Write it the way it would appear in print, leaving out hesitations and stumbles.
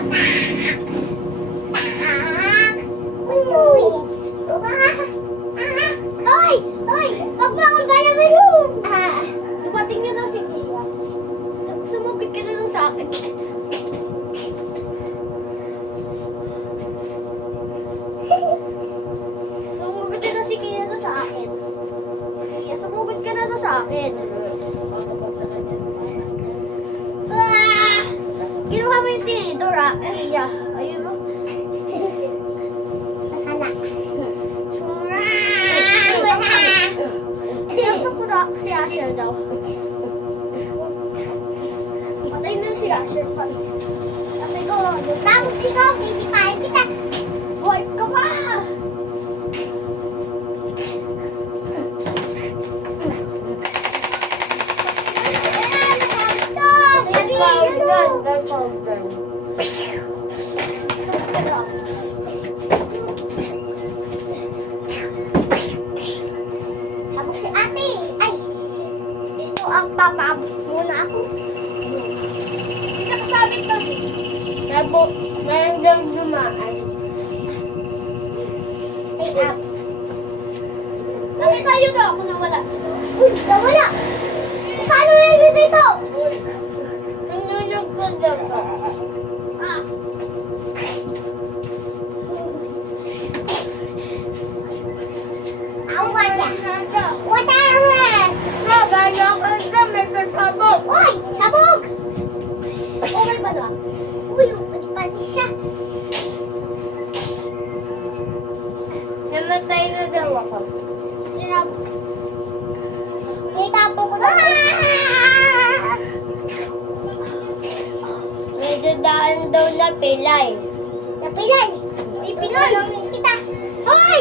Uy! Hoy! Hoy! Huwag mo akong galawin! Dumating na daw si Kia. Sumugod ka na lang sa akin. Sumugod ka na si Kia na sa akin. Kia, sumugod ka na sa akin. Kinuha mo yung tinidor, Kia. Ayun mo. Pinasok ko na si Asher daw. Patay na si Asher pa. Patay ko. Tapos ikaw, pisipahin kita. Wife ka pa! Sabog si ate. Ay, dito ang papabot muna ako. Hindi nakasabit ka. Sabog, ngayon lang dumaan. Ay, apps. Bakit tayo daw ako nawala? Uy, nawala! Paano na dito? Nanunod ko daw ka. Sabog! Uy! Sabog! Okay ba na? Uy, pati siya. Namatay na daw ako. Sinabog. Itapo ko na. May dadaan daw na pilay. Na pilay? Ipilay! Kita! Hoy!